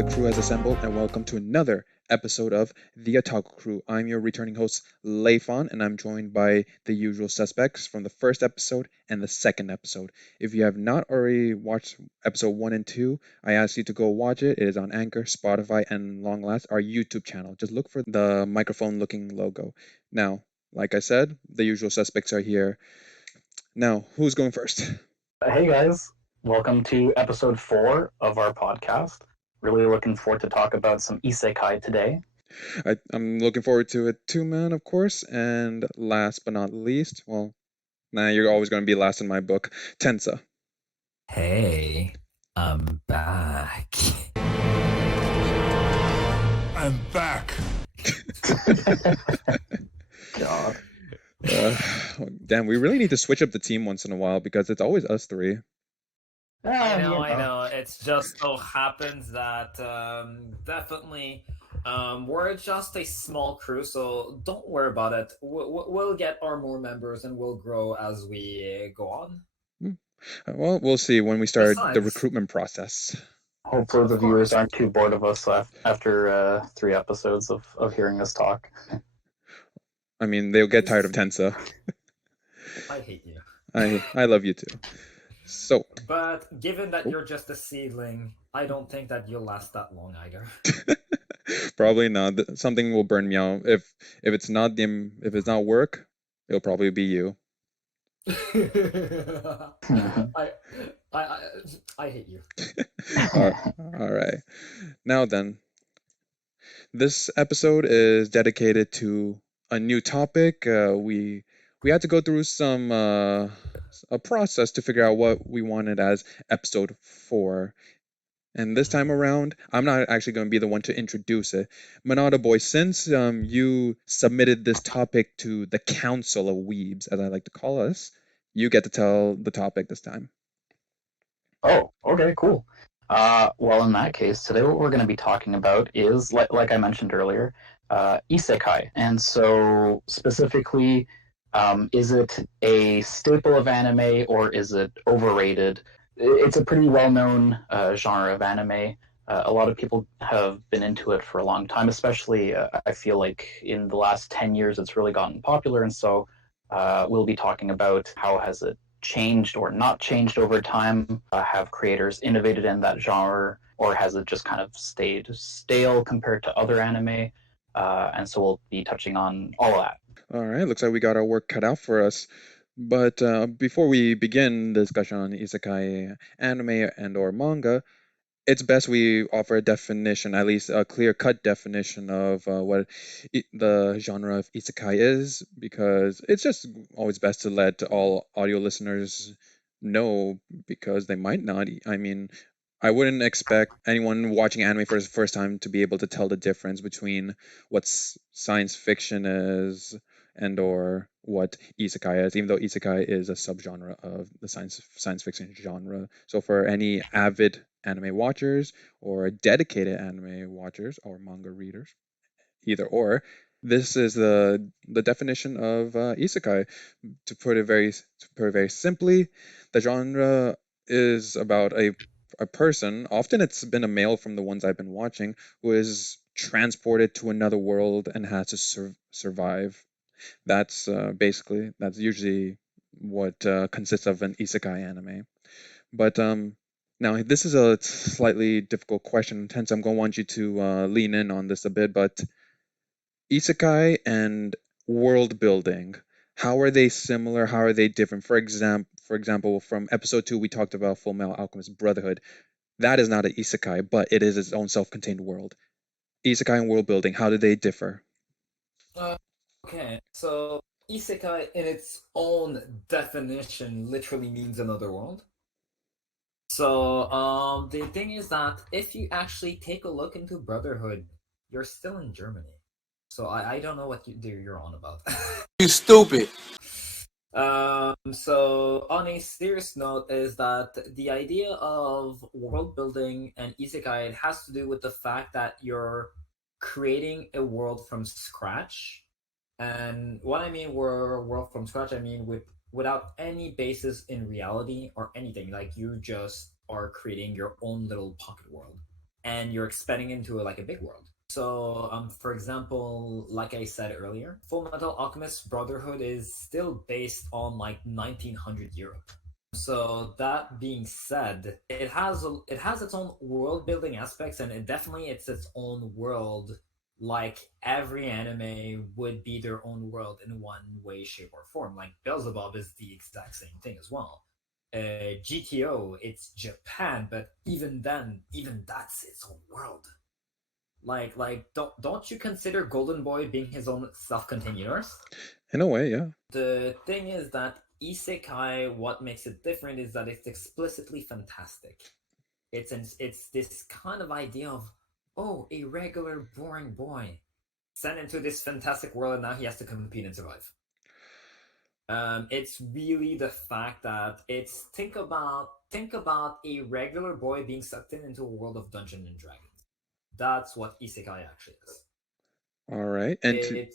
the crew has assembled, and welcome to another episode of the Otaku Crew. I'm your returning host, Leifon, and I'm joined by the usual suspects from the first episode and the second episode. If you have not already watched episode 1 and 2, I ask you to go watch it. It is on Anchor, Spotify, and long last, our YouTube channel. Just look for the microphone looking logo. Now, like I said, the usual suspects are here. Now, who's going first? Hey guys, welcome to episode 4 of our podcast. Really looking forward to talk about some Isekai today. I'm looking forward to it too, man, of course. And last but not least, well, you're always going to be last in my book, Tensa. Hey, I'm back. I'm back. God. Damn, we really need to switch up the team once in a while because it's always us three. I know. It's just so happens that definitely we're just a small crew, so don't worry about it. We'll get our more members and we'll grow as we go on. Well, we'll see when we start the Besides- recruitment process. Hopefully the Of viewers course. aren't too bored of us after 3 episodes of hearing us talk. I mean, they'll get tired of Tensa. I hate you. I love you too. So, But given that you're just a seedling, I don't think that you'll last that long either. probably not. Something will burn me out. If it's not work, it'll probably be you. I, I hate you. All right. Now then, this episode is dedicated to a new topic. We had to go through some a process to figure out what we wanted as episode 4. And this time around, I'm not actually going to be the one to introduce it. Manada Boy, since you submitted this topic to the Council of Weebs, as I like to call us, you get to tell the topic this time. Oh, okay, cool. Well, in that case, today what we're going to be talking about is, like I mentioned earlier, Isekai. And so, specifically, is it a staple of anime or is it overrated? It's a pretty well-known genre of anime. A lot of people have been into it for a long time, especially I feel like in the last 10 years it's really gotten popular. And so we'll be talking about how has it changed or not changed over time? Have creators innovated in that genre, or has it just kind of stayed stale compared to other anime? And so we'll be touching on all of that. All right, looks like we got our work cut out for us. But before we begin the discussion on isekai anime and or manga, it's best we offer a definition, at least a clear-cut definition of what the genre of isekai is, because it's just always best to let all audio listeners know, because they might not. I mean, I wouldn't expect anyone watching anime for the first time to be able to tell the difference between what science fiction is and or what isekai is, even though isekai is a subgenre of the science fiction genre. So for any avid anime watchers or dedicated anime watchers or manga readers, either or, this is the definition of isekai. To put it very simply, the genre is about a person. Often it's been a male from the ones I've been watching who is transported to another world and has to survive. That's usually what consists of an isekai anime. But now this is a slightly difficult question. Hence, I'm going to want you to lean in on this a bit. But isekai and world building, how are they similar? How are they different? For example, from episode 2, we talked about Full Metal Alchemist Brotherhood. That is not an isekai, but it is its own self-contained world. Isekai and world building, how do they differ? Okay, so isekai in its own definition literally means another world. So the thing is that if you actually take a look into Brotherhood, you're still in Germany. So I don't know what you're on about. You stupid. So on a serious note is that the idea of world building and isekai, it has to do with the fact that you're creating a world from scratch. And what I mean we're world from scratch, I mean without any basis in reality or anything. Like you just are creating your own little pocket world. and you're expanding into like a big world. So, for example, like I said earlier, Full Metal Alchemist Brotherhood is still based on like 1900 Europe. So that being said, it has its own world building aspects, and it's its own world. Like every anime would be their own world in one way, shape, or form. Like Beelzebub is the exact same thing as well. GTO, it's Japan, but even then, even that's its own world. Don't you consider Golden Boy being his own self-contained universe? In a way, yeah. The thing is that Isekai, what makes it different is that it's explicitly fantastic. It's this kind of idea of, oh, a regular boring boy sent into this fantastic world and now he has to compete and survive. It's really the fact that it's think about a regular boy being sucked into a world of Dungeons and Dragons. That's what Isekai actually is. All right. And to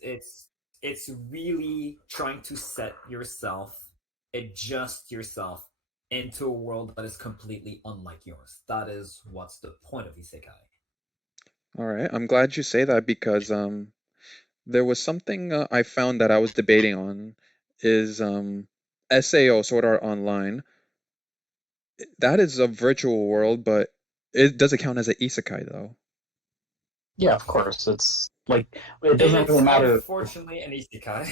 It's it's really trying to adjust yourself into a world that is completely unlike yours. That is what's the point of Isekai. all right. I'm glad you say that because there was something I found that I was debating on is SAO Sword Art Online. That is a virtual world, but does it count as an isekai though? Yeah, of course. It's like it doesn't It's really matter. unfortunately an Isekai.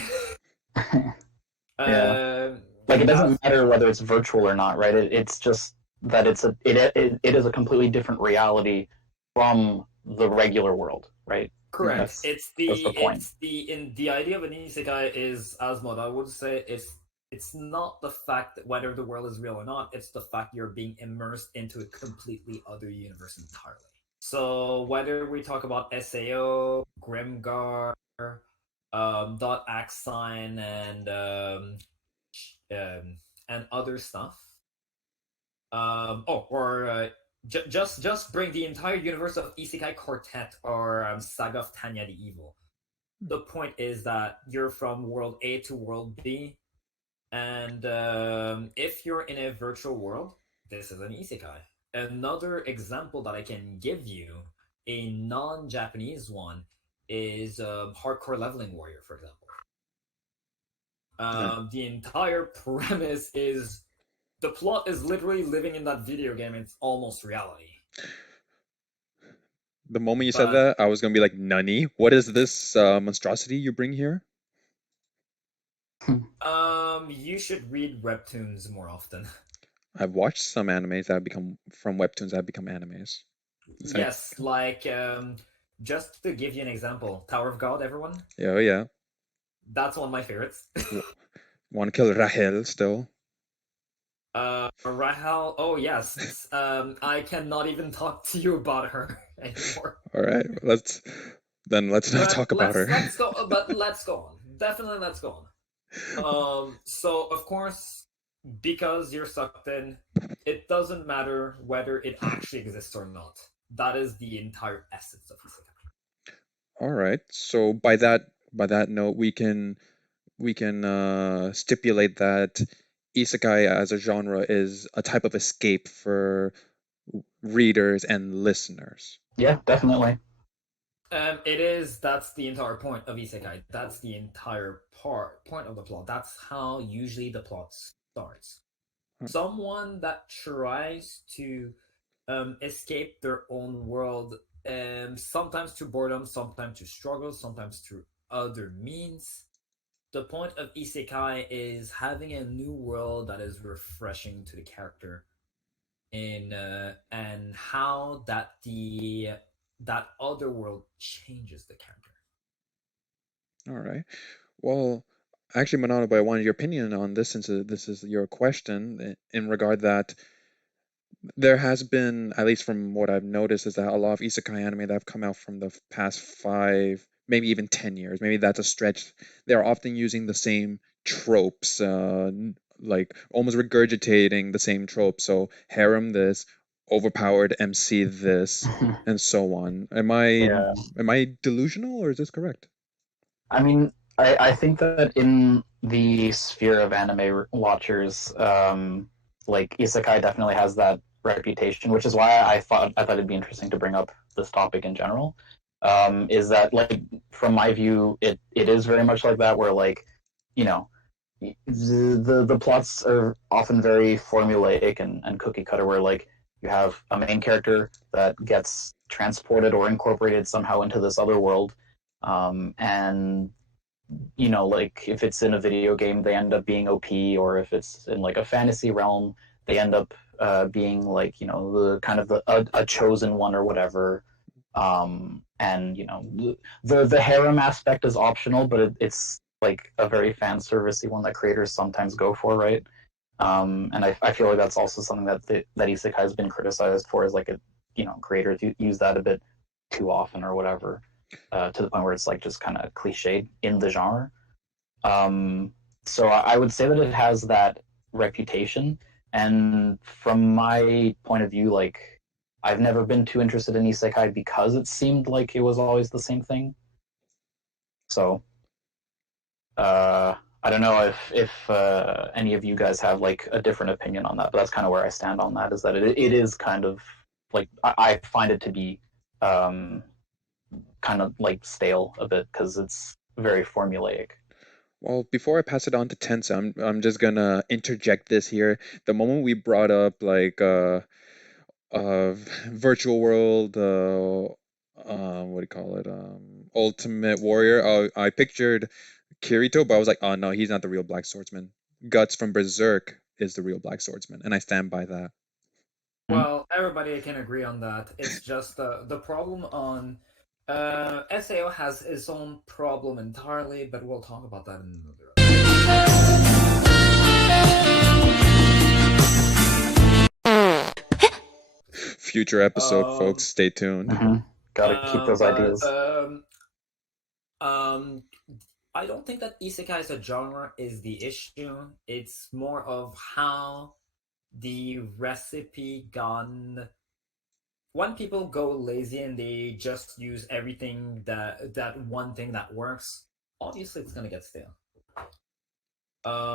Yeah, Um, like it doesn't as matter whether it's virtual or not, right? It's just that it is a completely different reality from the regular world, right? correct. Right. That's the point. The idea of an isekai is, as Mod I would say, it's not the fact that whether the world is real or not, it's the fact you're being immersed into a completely other universe entirely. So whether we talk about SAO, Grimgar, Dot Axine, um, and other stuff, or just bring the entire universe of Isekai Quartet or Saga of Tanya the Evil. The point is that you're from world A to world B, and if you're in a virtual world, this is an Isekai. Another example that I can give you, a non-Japanese one, is Hardcore Leveling Warrior, for example. Yeah. The entire premise is the plot is literally living in that video game. It's almost reality. The moment you said But that, I was gonna be like, "Nani? What is this monstrosity you bring here?" you should read webtoons more often. I've watched some animes that have become from webtoons that have become animes. Yes, like just to give you an example, Tower of God, everyone. Yeah, oh yeah. That's one of my favorites. Want to kill Rahel still? Rahel. Oh yes. I cannot even talk to you about her anymore. All right, let's not talk about her. Let's go. But let's go on. Definitely, let's go on. So of course, because you're sucked in, it doesn't matter whether it actually exists or not. That is the entire essence of Isekai. All right. So by that note, we can stipulate that isekai as a genre is a type of escape for readers and listeners. Yeah, definitely. It is. That's the entire point of Isekai. That's the entire point of the plot. That's how usually the plot starts. Someone that tries to escape their own world, sometimes through boredom, sometimes through struggle, sometimes through other means. The point of Isekai is having a new world that is refreshing to the character, and how that other world changes the character. All right. Well, actually, Manano, I wanted your opinion on this since this is your question in regard that there has been, at least from what I've noticed, is that a lot of isekai anime that have come out from the past 5, maybe even 10 years, maybe that's a stretch. They're often using the same tropes, like almost regurgitating the same tropes. So harem this, overpowered MC this, and so on. Am I Yeah. am I delusional or is this correct? I mean, I think that in the sphere of anime watchers, like Isekai definitely has that reputation, which is why I thought it'd be interesting to bring up this topic in general. Is that, like, from my view, it is very much like that, where, like, you know, the plots are often very formulaic and cookie cutter, where, like, you have a main character that gets transported or incorporated somehow into this other world, and like, if it's in a video game, they end up being OP, or if it's in, like, a fantasy realm, they end up being, like, the kind of a chosen one or whatever. And the harem aspect is optional, but it's like a very fan servicey one that creators sometimes go for, right? And I feel like that's also something that Isekai has been criticized for, is like creators use that a bit too often or whatever, to the point where it's like just kind of cliched in the genre. So I would say that it has that reputation, and from my point of view, like, I've never been too interested in isekai because it seemed like it was always the same thing. So I don't know if any of you guys have, like, a different opinion on that, but that's kind of where I stand on that, is that it is kind of like, I find it to be kind of like stale a bit, because it's very formulaic. Well, before I pass it on to Tensa, I'm just gonna interject this here. The moment we brought up, like, virtual world, what do you call it, Ultimate Warrior, I pictured Kirito, but I was like, oh no, he's not the real Black Swordsman. Guts from Berserk is the real Black Swordsman, and I stand by that. Well, everybody can agree on that. It's just the problem on SAO has its own problem entirely, but we'll talk about that in another Future episode, folks. Stay tuned. Gotta keep those ideas. I don't think that isekai as a genre is the issue. It's more of how the recipe gone. When people go lazy and they just use everything that one thing that works, obviously it's gonna get stale.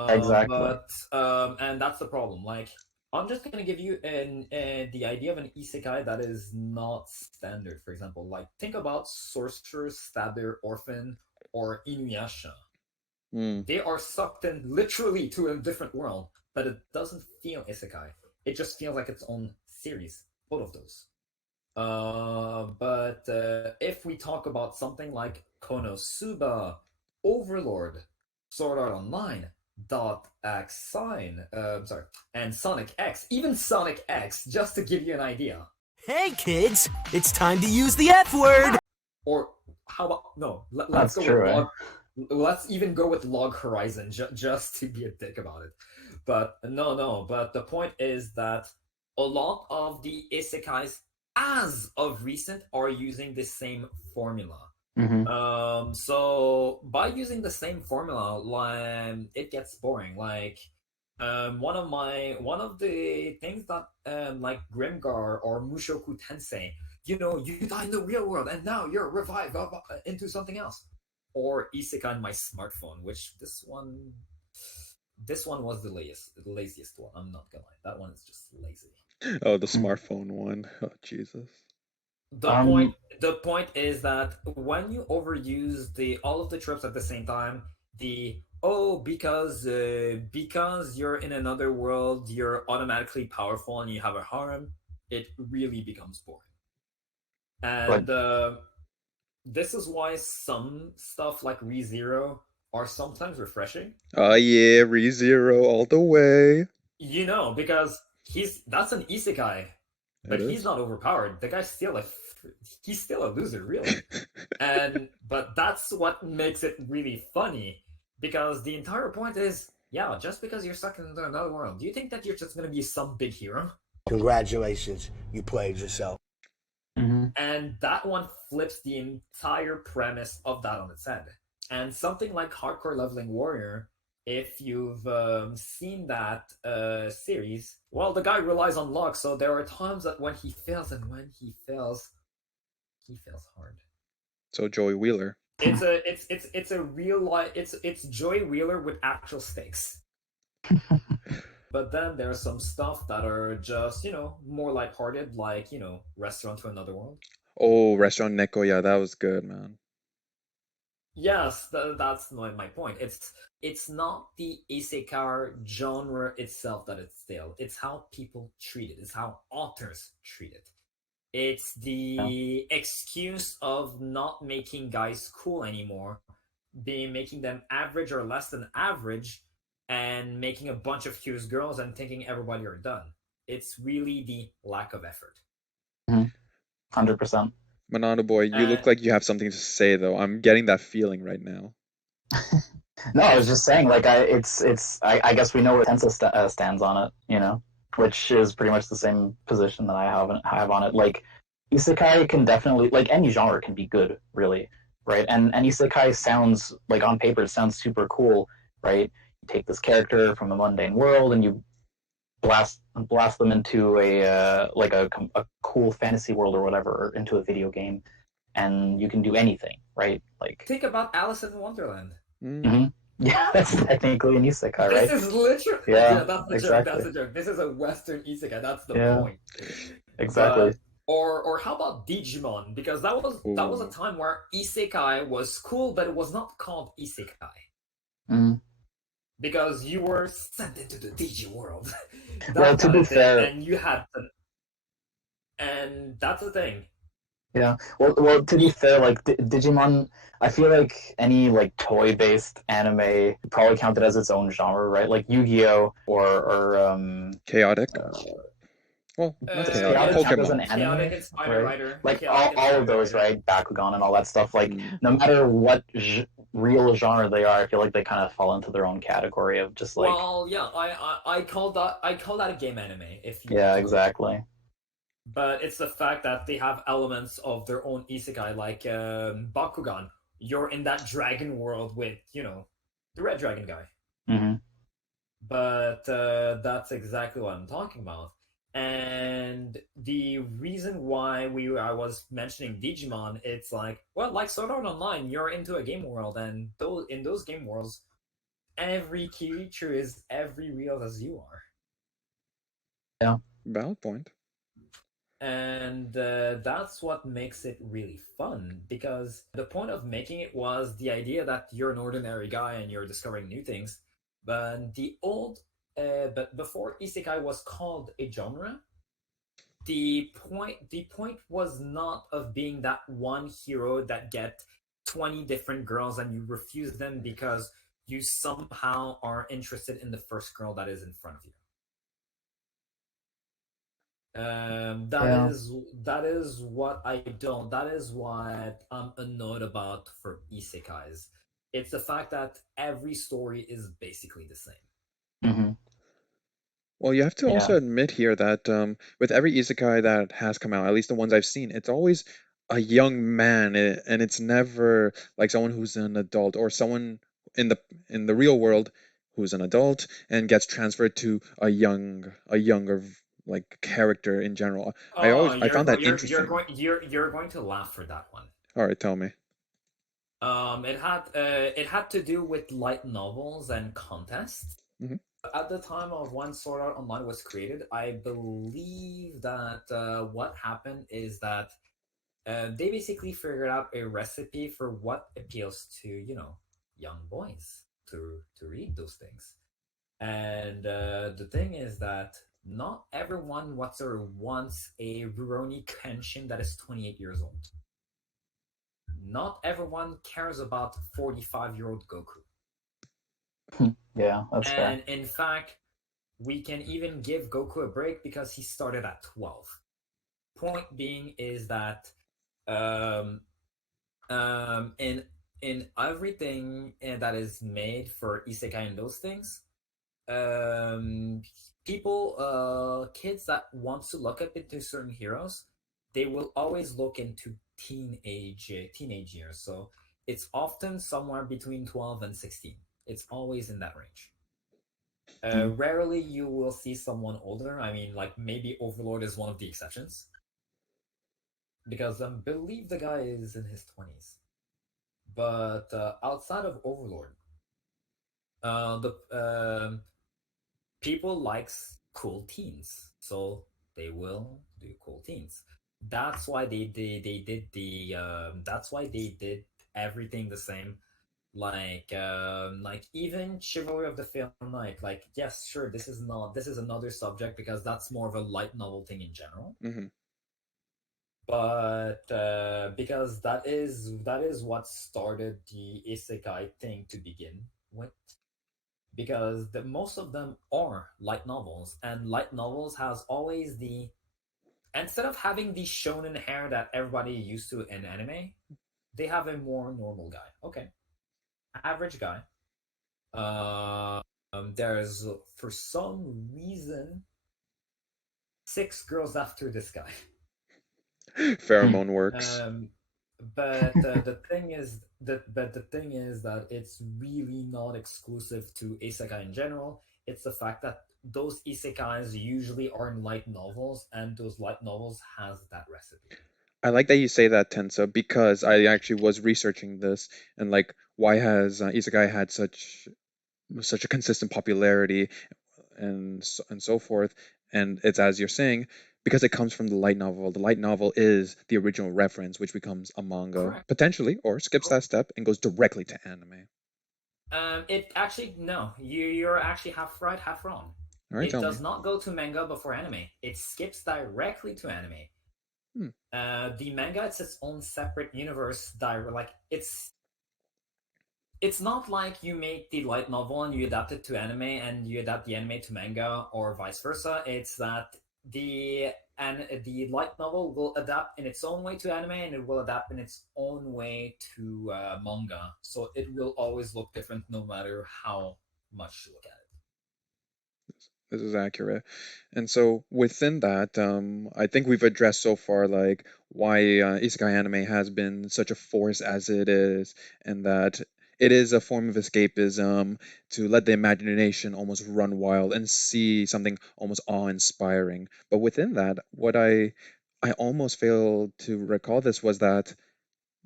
Exactly. But and that's the problem. Like, I'm just gonna give you the idea of an isekai that is not standard. For example, like, think about Sorcerer, Stabber, Orphan, or Inuyasha. They are sucked in literally to a different world, but it doesn't feel isekai. It just feels like its own series. Both of those. But if we talk about something like Konosuba, Overlord, Sword Art Online, Dot X Sign, and Sonic X, even Sonic X, just to give you an idea. Hey kids, it's time to use the F word! Or how about, no, let's go with Log. Let's even go with Log Horizon, just to be a dick about it. But no, but the point is that a lot of the isekais as of recent are using the same formula. So by using the same formula, like, it gets boring. Like, one of the things that like Grimgar or Mushoku Tensei, you die in the real world and now you're revived into something else. Or Isekai on my smartphone, which this one was the laziest one. I'm not gonna lie, that one is just lazy. Oh, the smartphone one. Oh, Jesus. The point is that when you overuse all of the tropes at the same time, because you're in another world, you're automatically powerful and you have a harem, it really becomes boring. And this is why some stuff like ReZero are sometimes refreshing. Oh yeah, ReZero all the way. Because that's an isekai, but he's not overpowered. The guy's still he's still a loser, really. But that's what makes it really funny, because the entire point is, yeah, just because you're stuck into another world, do you think that you're just gonna be some big hero? Congratulations, you played yourself. And that one flips the entire premise of that on its head. And something like Hardcore Leveling Warrior, if you've seen that series, well, the guy relies on luck, so there are times that when he fails, and when he fails hard. So Joey Wheeler. It's a real life. It's Joey Wheeler with actual stakes. But then there's some stuff that are just, more lighthearted, like, Restaurant to Another World. Oh, Restaurant Neko, yeah, that was good, man. Yes, that's my point. It's not the isekai genre itself that it's stale. It's how people treat it. It's how authors treat it. It's Yeah. the excuse of not making guys cool anymore, making them average or less than average, and making a bunch of cute girls and thinking everybody are done. It's really the lack of effort. 100%. Manano boy, you look And like you have something to say though. I'm getting that feeling right now. No, I was just saying, like, I guess we know where Tensa stands on it, which is pretty much the same position that I have on it. Like, isekai can definitely, like, any genre can be good, really, right? And isekai sounds like on paper it sounds super cool, right? You take this character from a mundane world and you blast them into a cool fantasy world or whatever, or into a video game, and you can do anything, right? Like, think about Alice in Wonderland. Mm. yeah, that's technically an isekai, This right? is literally Yeah, that's the joke. exactly. That's the joke. This is a Western isekai. That's the Yeah, point. exactly. But or how about Digimon? Because that was a Ooh. time where isekai was cool, but it was not called isekai Mm. because you were sent into the Digi world, Well, that to kind be of thing, fair, and you had to, and that's the thing. yeah. Well, to be fair, like Digimon, I feel like any like toy-based anime probably counted as its own genre, right? Like Yu-Gi-Oh or Chaotic. uh, Well, not does chaotic. Chaotic count as an Pokemon. anime, Chaotic and Spider right? Rider, Like Chaotic and all of Spider those, Rider. right? Bakugan and all that stuff. Like Mm. no matter what real genre they are, I feel like they kind of fall into their own category of just like, Well, yeah, I call that a game anime if you want yeah, to look at it. exactly. But it's the fact that they have elements of their own isekai, like Bakugan. You're in that dragon world with, the red dragon guy. Hmm. But that's exactly what I'm talking about. And the reason why I was mentioning Digimon, it's like, well, like Sword Art Online, you're into a game world, and in those game worlds, every creature is every real as you are. Yeah. Valid point. And that's what makes it really fun, because the point of making it was the idea that you're an ordinary guy and you're discovering new things. But before isekai was called a genre, the point was not of being that one hero that get 20 different girls and you refuse them because you somehow are interested in the first girl that is in front of you. That Yeah. is that is what I don't. That is what I'm annoyed about for isekais. It's the fact that every story is basically the same. Hmm. Well, you have to Yeah. also admit here that with every isekai that has come out, at least the ones I've seen, it's always a young man, and it's never like someone who's an adult or someone in the in the real world who's an adult and gets transferred to a younger like character in general. Oh, I you're found go- that you're interesting. going you're going to laugh for that one. All right, tell me. It had to do with light novels and contests. Hmm. At the time of when Sword Art Online was created, I believe that what happened is that they basically figured out a recipe for what appeals to young boys to read those things. And the thing is that not everyone wants a Rurouni Kenshin that is 28 years old. Not everyone cares about 45-year-old Goku. Yeah, that's fair. And in fact, we can even give Goku a break because he started at 12. Point being is that um, in everything that is made for isekai and those things, people, kids that wants to look up into certain heroes, they will always look into teenage years. So it's often somewhere between 12 and 16. It's always in that range. Mm. Rarely you will see someone older. I mean, like maybe Overlord is one of the exceptions, because I believe the guy is in his 20s. But outside of Overlord, the people likes cool teens, so they will do cool teens. That's why they did the that's why they did everything the same. Like even Chivalry of the Failed Knight. Like, yes, sure, this is another subject because that's more of a light novel thing in general. Hmm. But because that is what started the isekai thing to begin with, because most of them are light novels, and light novels has always the, instead of having the shonen hair that everybody used to in anime, they have a more normal guy. Okay, average guy. There's for some reason six girls after this guy. Pheromone works. The thing is that it's really not exclusive to isekai in general. It's the fact that those isekais usually are in light novels, and those light novels has that recipe. I like that you say that, Tensa, because I actually was researching this and like why has Isekai had such a consistent popularity and so forth. And it's as you're saying, because it comes from the light novel. The light novel is the original reference, which becomes a manga Correct. potentially, or skips that step and goes directly to anime. It actually, no, you're actually half right, half wrong. All right, It tell me. does not go to manga before anime. It skips directly to anime. Hmm. The manga, it's its own separate universe. Like it's not like you make the light novel and you adapt it to anime and you adapt the anime to manga or vice versa. It's that the light novel will adapt in its own way to anime, and it will adapt in its own way to manga. So it will always look different no matter how much you look at it. This is accurate. And so within that, I think we've addressed so far like why isekai anime has been such a force as it is, and that it is a form of escapism to let the imagination almost run wild and see something almost awe-inspiring. But within that, what I almost failed to recall this was that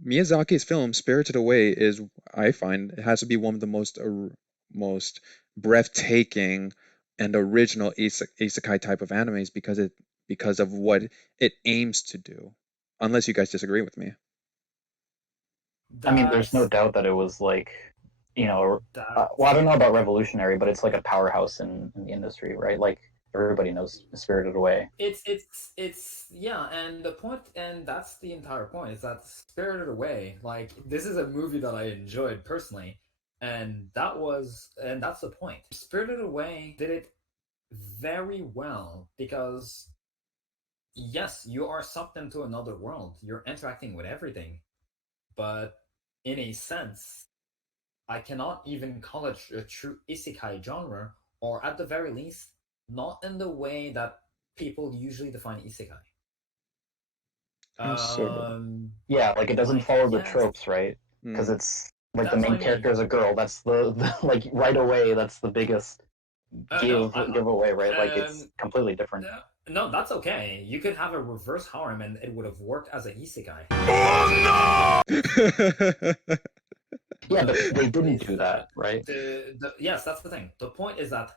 Miyazaki's film Spirited Away is, I find, it has to be one of the most breathtaking and original isekai type of animes because of what it aims to do. Unless you guys disagree with me. I mean, there's no That's doubt that it was like, that well, I don't know about revolutionary, but it's like a powerhouse in the industry, right? Like everybody knows Spirited Away. it's yeah, and the point, and that's the entire point, is that Spirited Away, like, this is a movie that I enjoyed personally, and that's the point. Spirited Away did it very well because yes, you are sucked into another world, you're interacting with everything, but in a sense, I cannot even call it a true isekai genre, or at the very least, not in the way that people usually define isekai. How so? Yeah, like it doesn't Like, follow the yes, tropes, right? Because Hmm. it's like the that's what main I mean. character is a girl. That's the like right away. That's the biggest No, giveaway, right? Like it's um, completely different. no, that's okay. You could have a reverse harem, and it would have worked as a isekai. Yeah, The but they point didn't is do that, that right? yes, that's the thing. The point is that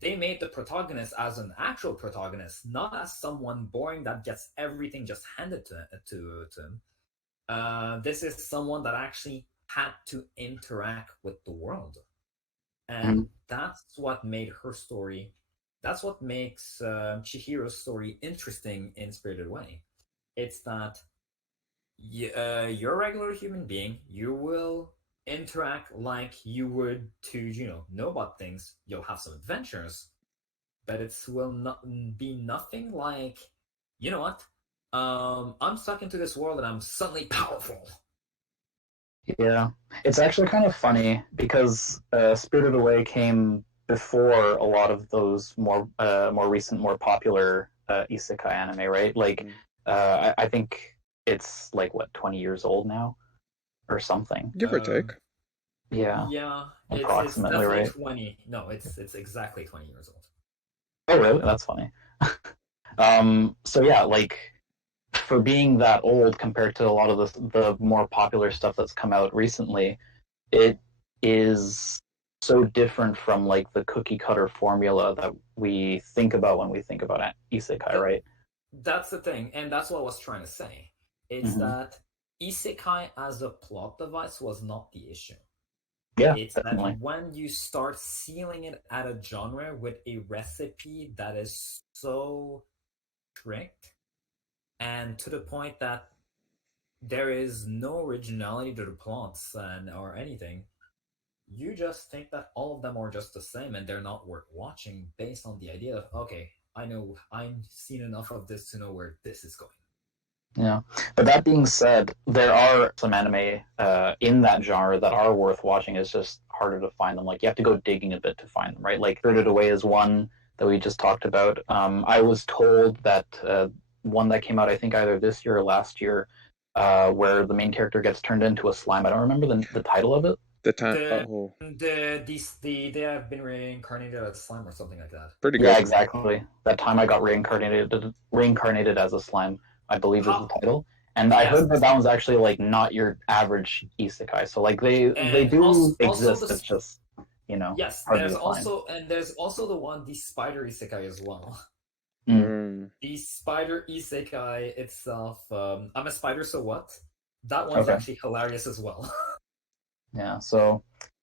they made the protagonist as an actual protagonist, not as someone boring that gets everything just handed to him. This is someone that actually had to interact with the world, and Mhm. that's what made her story. That's what makes Chihiro's story interesting in Spirited Away. It's that you're a regular human being. You will interact like you would to know about things. You'll have some adventures, but it will not be nothing like, you know what? I'm stuck into this world and I'm suddenly powerful. Yeah, it's actually kind of funny because Spirited Away came before a lot of those more recent, more popular isekai anime, right? Like, Mm. I think it's like what 20 years old now or something. Give or take. Yeah, Yeah, it's approximately, definitely right? 20. No, it's exactly 20 years old. Oh, really? That's funny. So yeah, like for being that old compared to a lot of the more popular stuff that's come out recently, it is so different from like the cookie cutter formula that we think about when we think about isekai, right? That's the thing, and that's what I was trying to say. It's Mhm. that isekai as a plot device was not the issue. Yeah, It's definitely. that when you start sealing it at a genre with a recipe that is so strict and to the point that there is no originality to the plots and or anything, you just think that all of them are just the same and they're not worth watching based on the idea of, okay, I know I've seen enough of this to know where this is going. Yeah, but that being said, there are some anime in that genre that are worth watching. It's just harder to find them. Like you have to go digging a bit to find them, right? Like Spirited Away is one that we just talked about. I was told that one that came out, I think either this year or last year, where the main character gets turned into a slime. I don't remember the title of it. The time. The Oh, they have been reincarnated as slime or something like that. pretty Yeah, good. exactly. That time I got reincarnated as a slime, I believe is the How, title. And I yes, heard that that one's actually like not your average isekai. So like they and do also exist. the It's just yes, harder to find. there's also the one, the spider isekai as well. Mm, Mm. The spider isekai itself, I'm a spider, so what? That one's okay. actually hilarious as well. Yeah. So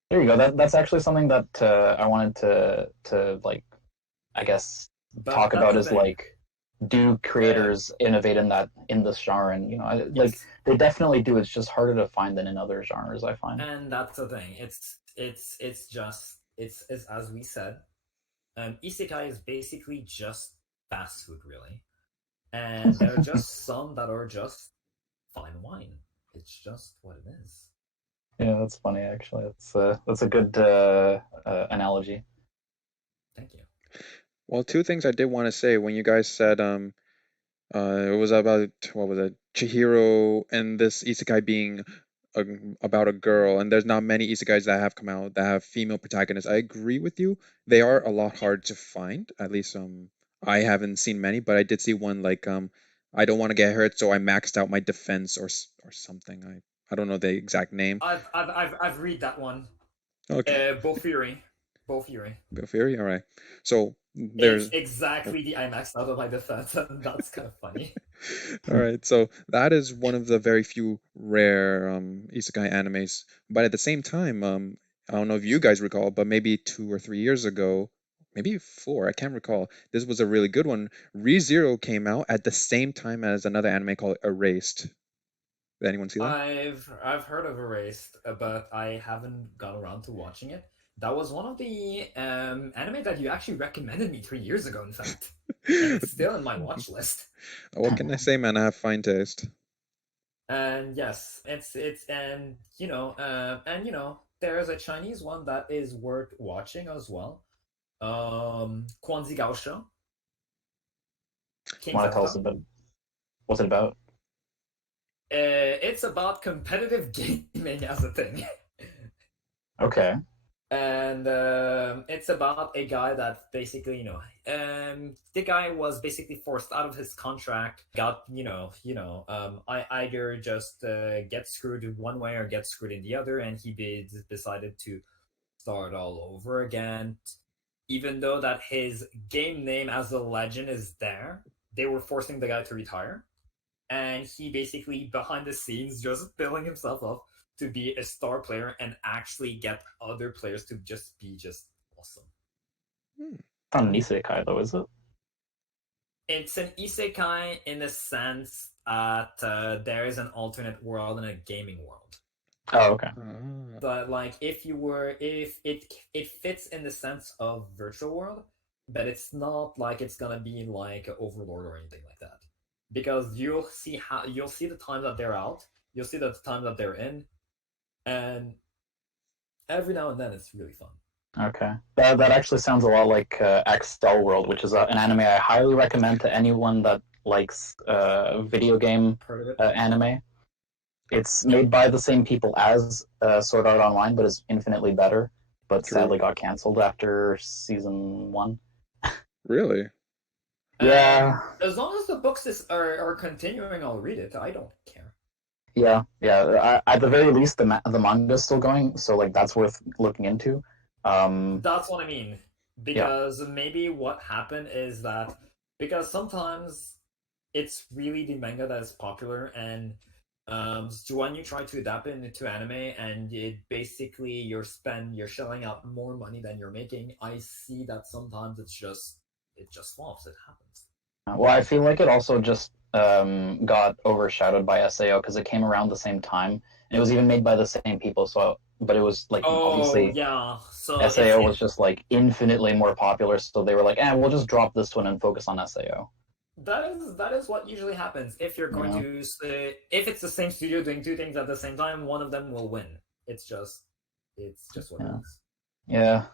there you go. That's actually something that I wanted to like I guess But talk that's about the is thing. like do creators innovate in this genre and like Yes, they definitely do. It's just harder to find than in other genres, I find. and that's the thing. It's just it's as we said. Isekai is basically just fast food, really, and there are just some that are just fine wine. It's just what it is. Yeah, that's funny actually. That's a good analogy. Thank you. Well, two things I did want to say when you guys said it was about what was it, Chihiro and this isekai being a, about a girl, and there's not many isekais that have come out that have female protagonists. I agree with you. They are a lot hard to find. At least I haven't seen many, but I did see one like I don't want to get hurt, so I maxed out my defense or something. I don't know the exact name. I've read that one. Okay, Bofuri. Bofuri. Bill Fury. All right. So It's there's. exactly the IMAX out of my defense, and that's kind of funny. All right, so that is one of the very few rare isekai animes. But at the same time, I don't know if you guys recall, but maybe 2 or 3 years ago, maybe four, I can't recall. This was a really good one. ReZero came out at the same time as another anime called Erased. Did anyone see that? I've heard of Erased, but I haven't got around to watching it. That was one of the anime that you actually recommended me 3 years ago, in fact, and it's still in my watch list. What can I say, man? I have fine taste. And yes, it's and there's a Chinese one that is worth watching as well. Kwanzi Gaosho, King's Want to tell us Avatar. a bit? What's it about? It's about competitive gaming as a thing. Okay. And it's about a guy that basically, the guy was basically forced out of his contract. Got, I either just get screwed one way or get screwed in the other, and he decided to start all over again. Even though that his game name as a legend is there, they were forcing the guy to retire, and he basically behind the scenes just building himself up to be a star player and actually get other players to just be just awesome. Hmm. Not an isekai though, is it? It's an isekai in the sense that there is an alternate world and a gaming world. Oh, okay. Ah. But like if it fits in the sense of virtual world, but it's not like it's gonna be like Overlord or anything like that. Because you'll see the time that they're out, you'll see the time that they're in, and every now and then it's really fun. Okay. That actually sounds a lot like Excel World, which is an anime I highly recommend to anyone that likes video game Heard of it? anime. It's made by the same people as Sword Art Online, but is infinitely better. But True. sadly got canceled after season 1. Really? Yeah. As long as the books are continuing, I'll read it. I don't care. Yeah. At the very least, the manga is still going, so like that's worth looking into. That's what I mean. Yeah. Because maybe what happened is that because sometimes it's really the manga that is popular, and so when you try to adapt it into anime, and it basically you're shelling out more money than you're making. I see that sometimes it just flops. It happens. Well, I feel like it also just got overshadowed by SAO because it came around the same time. And it was even made by the same people. So, but it was like Oh obviously yeah, so SAO was just like infinitely more popular. So they were like, we'll just drop this one and focus on SAO. that is what usually happens if you're You going know? to say if it's the same studio doing two things at the same time, one of them will win. It's just what it Yeah. is. Yeah.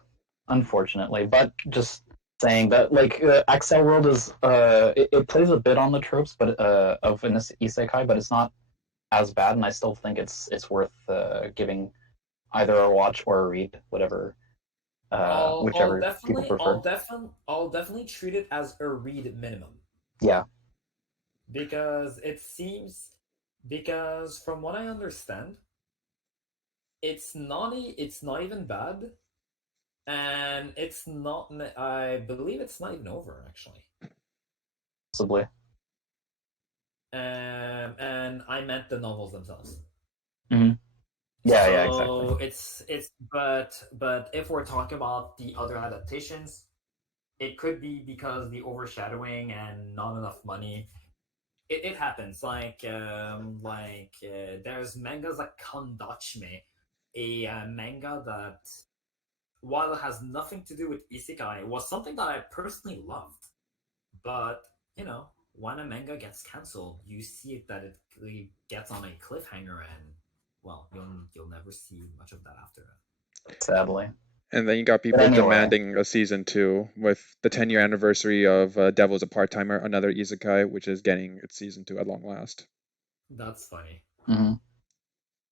Unfortunately, but just saying that like Excel World is it plays a bit on the tropes, but of an isekai, but it's not as bad, and I still think it's worth giving either a watch or a read, whatever, whichever people prefer. I'll definitely treat it as a read minimum Yeah, because it seems because from what I understand, it's not even bad, and it's not. I believe it's not even over actually. possibly. And I meant the novels themselves. Hmm. Yeah, exactly. So it's but if we're talking about the other adaptations, it could be because the overshadowing and not enough money. It happens. There's mangas like Kandachme, a manga that while it has nothing to do with isekai, was something that I personally loved. But you know, when a manga gets cancelled, you see it that it gets on a cliffhanger, and well, you'll never see much of that after that. Sadly, And then you got but people anyway, demanding a season two with the 10-year anniversary of Devil's a Part-Timer, another isekai, which is getting its season two at long last. That's funny. hmm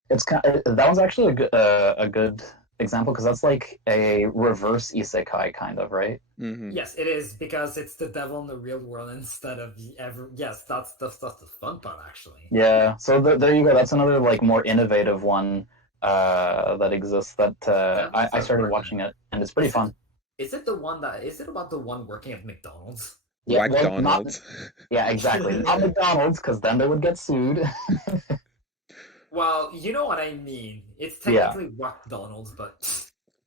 it's that was actually a good example because that's like a reverse isekai kind of, right? Hmm. Yes, it is because it's the devil in the real world instead of the ever. Yes, that's the fun part actually. Yeah, so there you go. That's another like more innovative one that exists. That Devils I at started work. watching it, and it's pretty Is it fun. is it the one that is it about the one working at McDonald's? Yeah, well, not McDonald's. yeah, exactly. Not McDonald's because then they would get sued. Well, you know what I mean. It's Yeah, technically McDonald's, but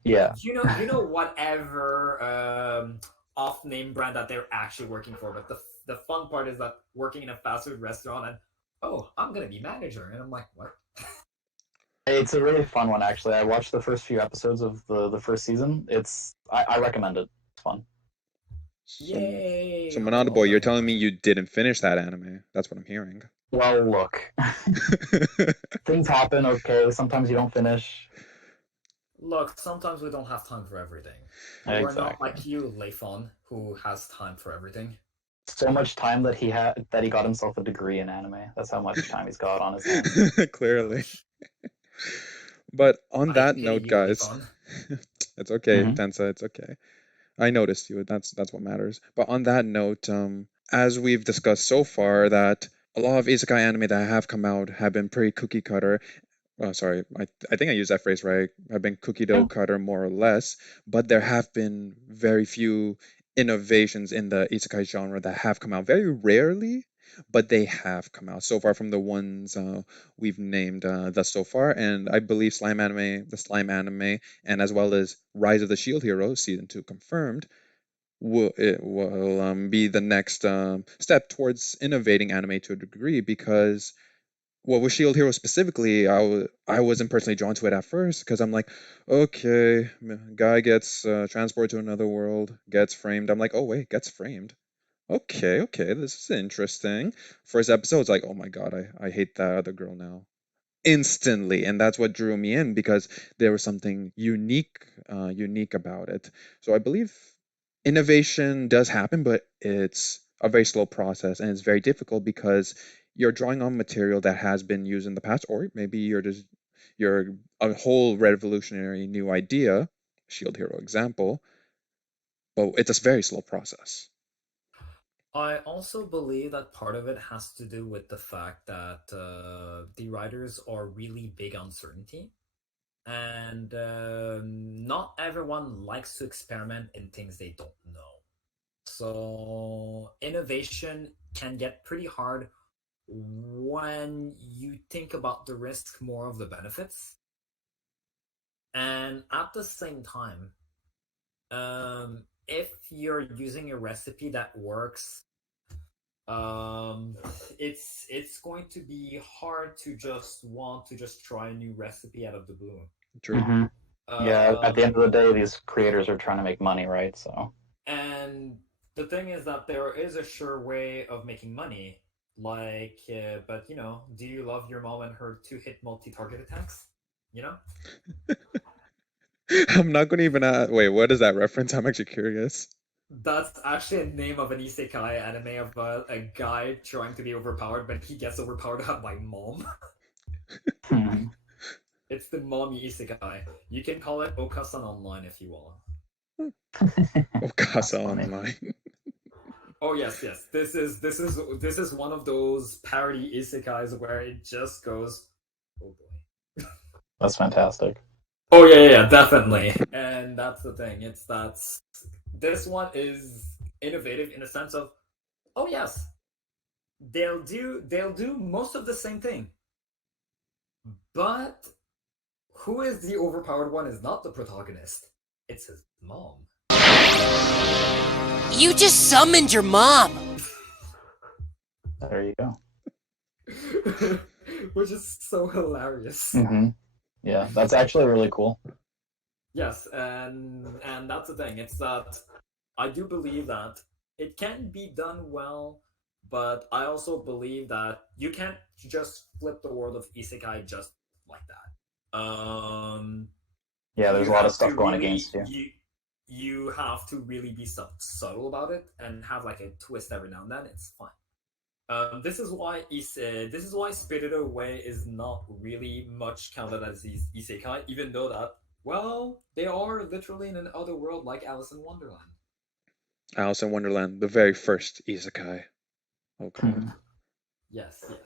yeah, you know whatever off name brand that they're actually working for. But the fun part is that working in a fast food restaurant and oh, I'm gonna be manager, and I'm like, what? it's a really fun one actually. I watched the first few episodes of the first season. I recommend it. It's fun. So, Yay! so Monada Boy, I'll you're definitely telling me watch it. you didn't finish that anime. That's what I'm hearing. Well, look, things happen. Okay, sometimes you don't finish. Look, sometimes we don't have time for everything. We're not Exactly. like you, Leifon, who has time for everything. So much time that he got himself a degree in anime. That's how much time he's got on his hands. Clearly. Gosh, But on I that pity note, you, guys, Leifon. it's okay, Hmm. Tensa, it's okay. I noticed you. That's what matters. But on that note, as we've discussed so far, that a lot of isekai anime that have come out have been pretty cookie cutter. Sorry, I think I used that phrase right. Have been cookie dough Yeah. cutter more or less, but there have been very few innovations in the isekai genre that have come out. Very rarely, but they have come out so far from the ones we've named thus so far. And I believe the Slime anime, and as well as Rise of the Shield Hero season two confirmed, will be the next step towards innovating anime to a degree because well, with Shield Hero specifically, I wasn't personally drawn to it at first because I'm like, okay, guy gets transported to another world, gets framed. I'm like, oh wait, gets framed. Okay, this is interesting. First episode's like, oh my god, I hate that other girl now instantly, and that's what drew me in because there was something unique about it. So I believe innovation does happen, but it's a very slow process and it's very difficult because you're drawing on material that has been used in the past, or maybe you're a whole revolutionary new idea, Shield Hero example, but it's a very slow process. I also believe that part of it has to do with the fact that the writers are really big on certainty. and not everyone likes to experiment in things they don't know. So innovation can get pretty hard when you think about the risk more of the benefits. And at the same time, if you're using a recipe that works, it's going to be hard to just want to just try a new recipe out of the blue. True. Mm-hmm. Yeah, at the end of the Um, day, these creators are trying to make money, right? So, and the thing is that there is a sure way of making money. Like, but you know, do you love your mom and her two-hit multi-target attacks? You know, I'm not gonna even wait, what is that reference? I'm actually curious. that's actually a name of an isekai anime of a guy trying to be overpowered, but he gets overpowered by mom. hmm. It's the mommy isekai. You can call it Okasan Online if you want. Oh, That's Casa funny. Online. Oh yes, yes. This is one of those parody isekais where it just goes, oh boy. That's fantastic. Oh yeah, definitely. And that's the thing. It's that this one is innovative in the sense of, oh yes, they'll do most of the same thing, but who is the overpowered one is not the protagonist. It's his mom. You just summoned your mom. There you go. Which is so hilarious. Mm-hmm. Yeah, that's actually really cool. Yes, and that's the thing. It's that I do believe that it can be done well, but I also believe that you can't just flip the world of isekai just like that. Yeah, there's You a lot of have stuff to going really against you. you have to really be subtle about it and have like a twist every now and then. It's fine. This is why Spirited Away is not really much counted as isekai, even though that, well, they are literally in another world like Alice in Wonderland. Alice in Wonderland, the very first isekai. Oh god. Hmm. Yes, yes.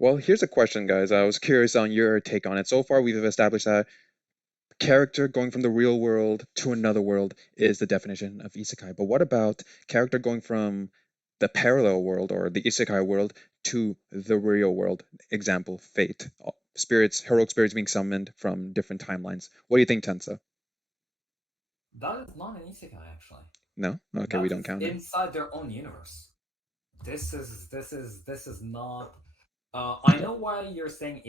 Well, here's a question, guys. I was curious on your take on it. So far, we've established that character going from the real world to another world is the definition of isekai. But what about character going from the parallel world or the isekai world to the real world? Example, Fate. Spirits, heroic spirits being summoned from different timelines. What do you think, Tensa? That is not an isekai, actually. No? Okay, we That don't is count it. inside their own universe. This is not. I know why you're saying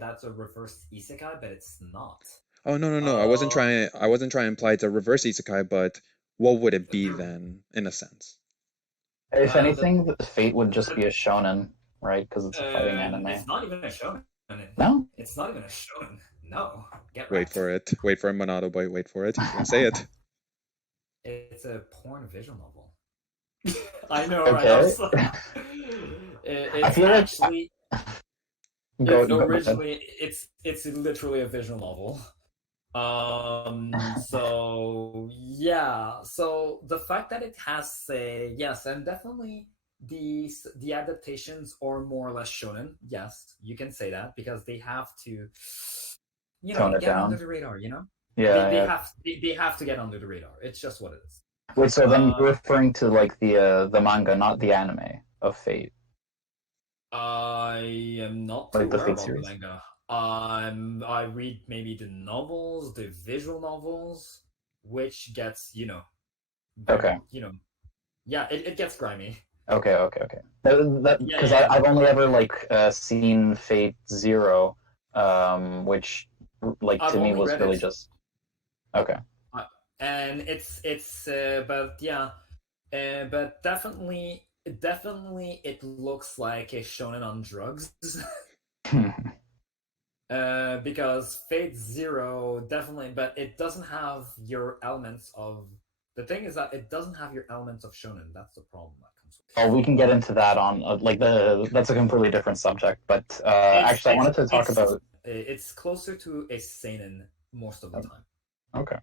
that's a reverse isekai, but it's not. Oh, no, no, no. Uh, I wasn't trying to imply it's a reverse isekai, but what would it be the then, in a sense? If uh, the, anything, Fate would just the be a shonen, right? Because it's a fighting it's anime. not even a shonen. No? It's not even a shonen. No, get Wait wrecked. for it. Wait for it, Monado boy. Wait for it. He's gonna say it. It's a porn visual novel. I know, right? Okay. I It's feel like actually go it's ahead. originally it's literally a visual novel. So yeah, so the fact that it has a yes, and definitely the adaptations are more or less shonen. Yes, you can say that because they have to, Tone it get under down. the radar. They Yeah, they yeah. have they have to get under the radar. It's just what it is. Wait, so then you're Uh, referring to like the manga, not the anime of Fate, I am not too like the aware Fate about the series. manga. I read maybe the novels, the visual novels, which gets, very, Okay. yeah, it gets grimy. Okay. That Yeah, because yeah, yeah. I've only ever like seen Fate Zero, which like I've to me only was read really it, just okay. and but yeah, but definitely, it looks like a shonen on drugs. Because Fate Zero definitely, but it doesn't have your elements of. The thing is that it doesn't have your elements of shonen. That's the problem that comes with Oh, Fate. we can get into that on like the that's a completely different subject. But It's actually, I it's wanted to talk it's about it's closer to a seinen most of the time. okay.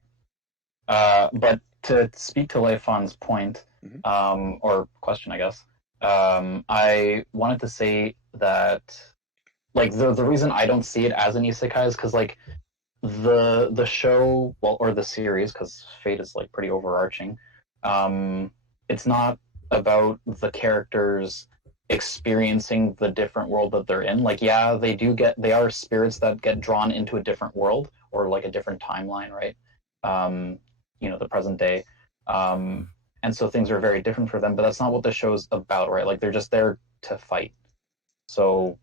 But to speak to Leifon's point, Mhm. or question, I guess, I wanted to say that like the reason I don't see it as an isekai is because like the show, well, or the series, because Fate is like pretty overarching. It's not about the characters experiencing the different world that they're in. Like, yeah, they are spirits that get drawn into a different world or like a different timeline, right? Um, the present day. And so things are very different for them, but that's not what the show's about, right? Like, they're just there to fight. So,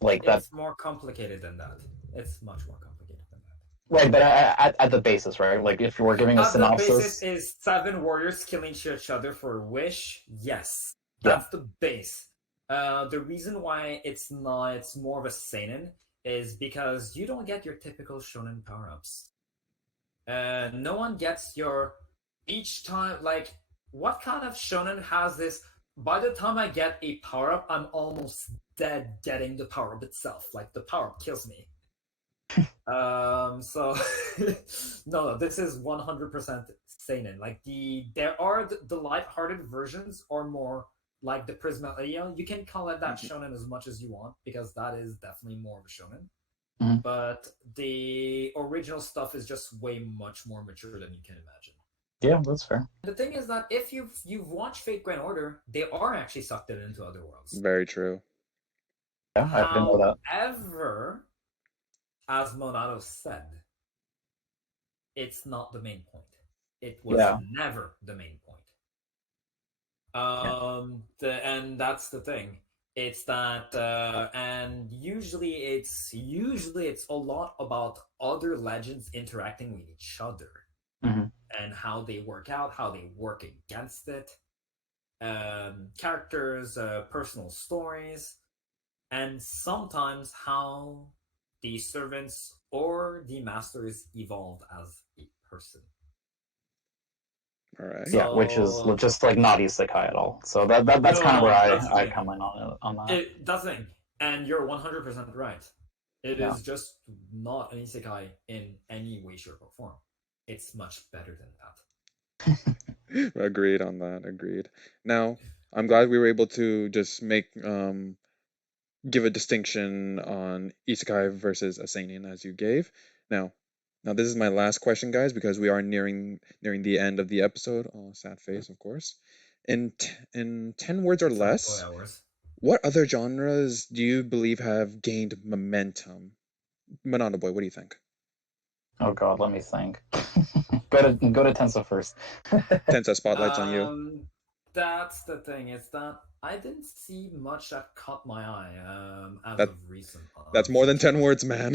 like that, It's more complicated than that. It's much more complicated than that. right? But at the basis, right? Like, if you were giving a The basis synopsis, is 7 warriors killing each other for a wish. Yes, yeah. that's the base. The reason why it's more of a seinen is because you don't get your typical shonen power-ups. No one gets your each time. Like, what kind of shonen has this? By the time I get a power-up, I'm almost dead getting the power-up itself. Like, the power-up kills me. So no, this is 100% seinen. Like, there are the light-hearted versions are more like the Prisma. You can call it that shonen as much as you want, because that is definitely more of a shonen. Mhm. But the original stuff is just way much more mature than you can imagine. Yeah, that's fair. The thing is that if you've watched Fate Grand Order, they are actually sucked into other worlds. Very true. Yeah, I didn't know that. However, as Monado said, it's not the main point. It was never the main point. And that's the thing. It's that, and usually it's a lot about other legends interacting with each other, and how they work out, how they work against it, characters, personal stories, and sometimes how the servants or the masters evolved as a person. All right. Yeah, which is just like not isekai at all. So that's kind of where I come in on that. That's the thing, and you're 100% right. It is just not an isekai in any way, shape, or form. It's much better than that. Agreed on that. Agreed. Now, I'm glad we were able to just give a distinction on isekai versus a seinen as you gave. Now this is my last question, guys, because we are nearing the end of the episode. Oh, sad face, of course. In 10 words or less, what other genres do you believe have gained momentum? Manana boy, what do you think? Oh God, let me think. go to Tensa first. Tensa, spotlight's on you. That's the thing. It's that I didn't see much that caught my eye as of recent. That's more than 10 words, man.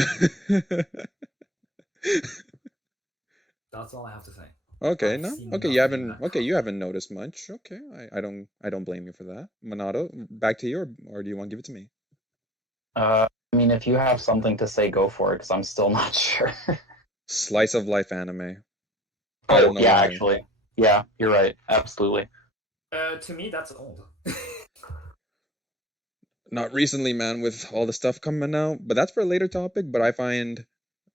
That's all I have to say. Okay, no. Okay, you haven't noticed much. Okay, I don't blame you for that. Monado, back to you, or do you want to give it to me? I mean, if you have something to say, go for it, because I'm still not sure. Slice of life anime. Oh yeah, why. Actually, yeah, you're right. Absolutely. To me, that's old. Not recently, man, with all the stuff coming out, but that's for a later topic. But I find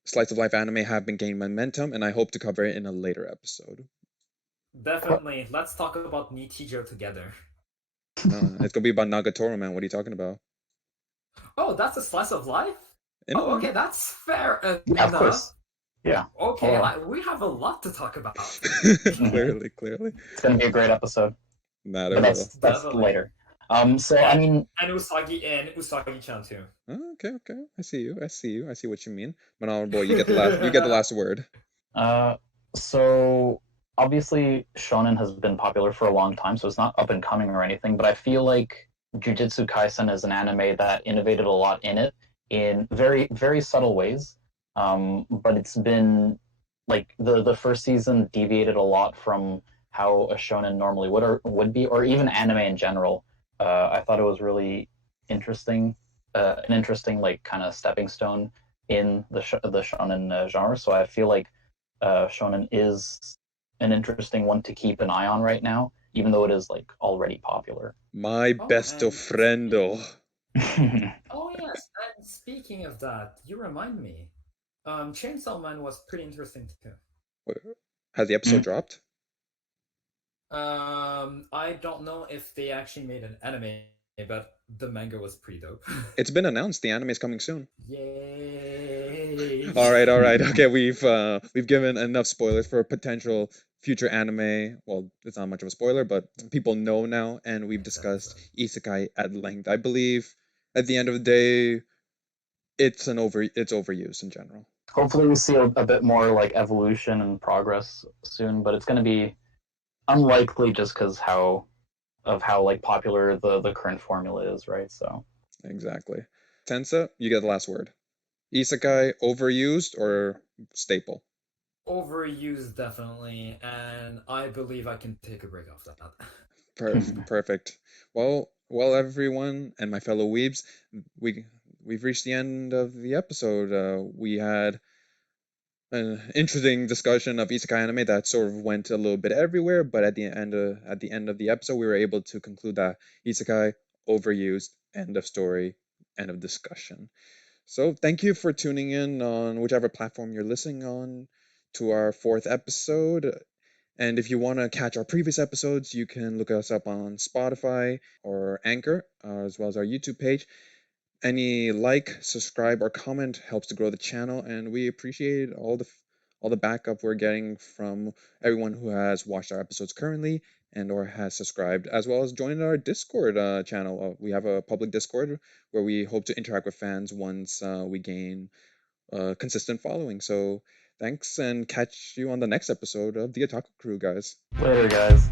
slice of life anime have been gaining momentum, and I hope to cover it in a later episode. Definitely. Let's talk about Nichijou together. No, it's gonna be about Nagatoro, man. What are you talking about? Oh, that's a slice of life? Oh, okay, that's fair. Yeah, of course. Yeah. Okay, we have a lot to talk about. Clearly. It's gonna be a great episode. But that's later. So I mean, and Usagi-chan too. Oh, okay. I see you. I see what you mean. Manala boy, you get the last word. So obviously Shonen has been popular for a long time, so it's not up and coming or anything, but I feel like Jujutsu Kaisen is an anime that innovated a lot in it in very, very subtle ways. But it's been like the first season deviated a lot from how a shonen normally would be, or even anime in general. I thought it was really interesting, an interesting like kind of stepping stone in the shonen genre. So I feel like shonen is an interesting one to keep an eye on right now, even though it is like already popular. My best friendo. Oh yes, and speaking of that, you remind me. Chainsaw Man was pretty interesting too. Has the episode dropped? I don't know if they actually made an anime but the manga was pretty dope. It's been announced. The anime is coming soon. Yay! All right, all right. Okay, we've given enough spoilers for a potential future anime. Well, it's not much of a spoiler, but people know now, and we've discussed isekai at length. I believe at the end of the day, it's overused in general. Hopefully, we see a bit more like evolution and progress soon, but it's going to be unlikely just because how like popular the current formula is, right? So Exactly. Tensa, you get the last word. Isekai overused or staple? Overused, definitely, and I believe I can take a break after that. Perfect. Well, everyone and my fellow weebs, we we've reached the end of the episode. We had an interesting discussion of isekai anime that sort of went a little bit everywhere, but at the end of the episode, we were able to conclude that isekai overused. End of story. End of discussion. So thank you for tuning in on whichever platform you're listening on to our fourth episode. And if you want to catch our previous episodes, you can look us up on Spotify or Anchor, as well as our YouTube page. Any like, subscribe, or comment helps to grow the channel, and we appreciate all the backup we're getting from everyone who has watched our episodes currently and or has subscribed, as well as joined our Discord channel. We have a public Discord where we hope to interact with fans once we gain a consistent following. So thanks, and catch you on the next episode of the Otaku Crew, guys. later, guys.